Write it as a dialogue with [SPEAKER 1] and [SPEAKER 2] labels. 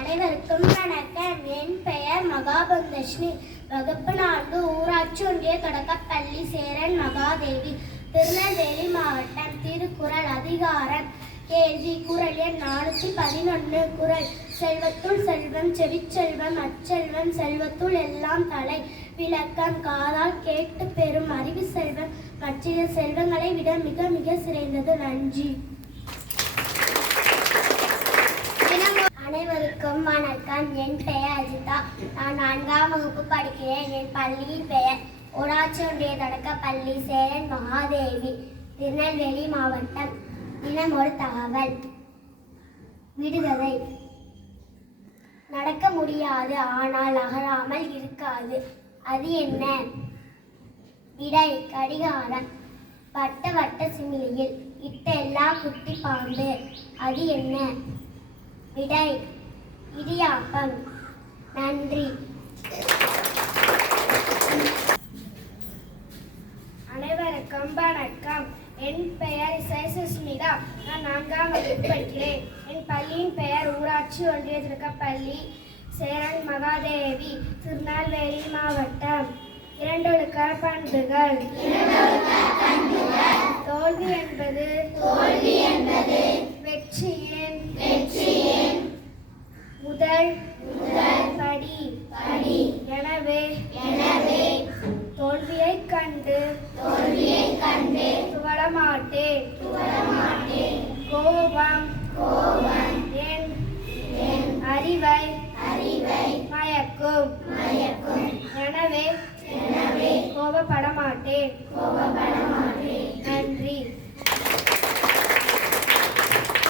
[SPEAKER 1] அனைவருக்கும் வணக்கம் என் பெயர் மகாபந்தஷ்ணி வகுப்பு நான்கு ஊராட்சி ஒன்றிய தொடக்கப்பள்ளி சேரன் மகாதேவி திருநெல்வேலி மாவட்டம் திருக்குறள் அதிகாரம் கேள்வி குரல் எண் நானூற்றி பதினொன்று குரல் செல்வத்துள் செல்வம் செவிச்செல்வம் அச்செல்வம் செல்வத்துள் எல்லாம் தலை விளக்கம் காதால் கேட்டு பெறும் அறிவு செல்வம் மற்ற செல்வங்களை விட மிக மிக சிறந்தது நன்றி
[SPEAKER 2] அனைவருக்கும் வணக்கம் என் பெயர் அஜிதா நான் நான்காம் வகுப்பு படிக்கிறேன் என் பள்ளியின் பெயர் ஊராட்சி ஒன்றிய தொடக்க பள்ளி சேரன் மகாதேவி திருநெல்வேலி மாவட்டம் தினம் ஒரு தகவல் விடுகதை நடக்க முடியாது ஆனால் அகராமல் இருக்காது அது என்ன விடை கடிகாரம் வட்ட வட்ட சிமிலியில் இட்ட எல்லா குட்டி பாம்பு அது என்ன விடை இடியாப்பம் நன்றி
[SPEAKER 3] அனைவருக்கும் வணக்கம் என் பெயர் சைசுஸ்மிதா நான் நான்காம் வகுப்பு படிக்கிறேன் என் பள்ளியின் பெயர் ஊராட்சி ஒன்றியத்திற்கு பள்ளி சேரன் மகாதேவி திருநெல்வேலி மாவட்டம் இரண்டொழுக்க பண்புகள் தோல்வி என்பது வெற்றியின் கண்டு
[SPEAKER 4] தோல்வியை கண்டு
[SPEAKER 3] துவளமாட்டேன் கோபம்
[SPEAKER 4] கோபம்
[SPEAKER 3] என் அறிவை அறிவை மயக்கும்
[SPEAKER 4] மயக்கும் எனவே எனவே
[SPEAKER 3] கோபப்பட மாட்டேன்
[SPEAKER 4] கோபப்பட மாட்டேன்
[SPEAKER 3] நன்றி